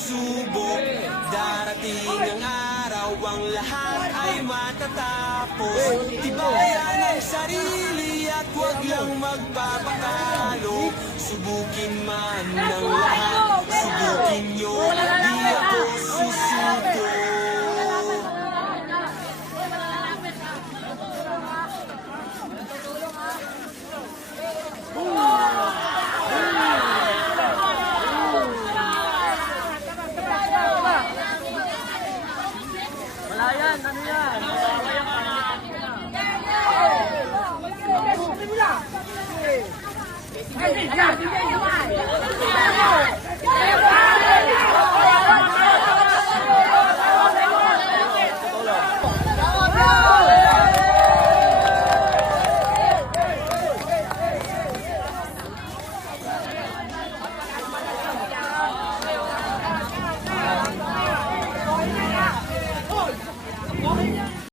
pagsubok. Darating ang araw, ang lahat ay matatapos. Tibayan ang sarili at huwag lang magpapakalo. Subukin man ng lahat, subukin nyo, di ako susuko. Wala yan, ano yan? Oh,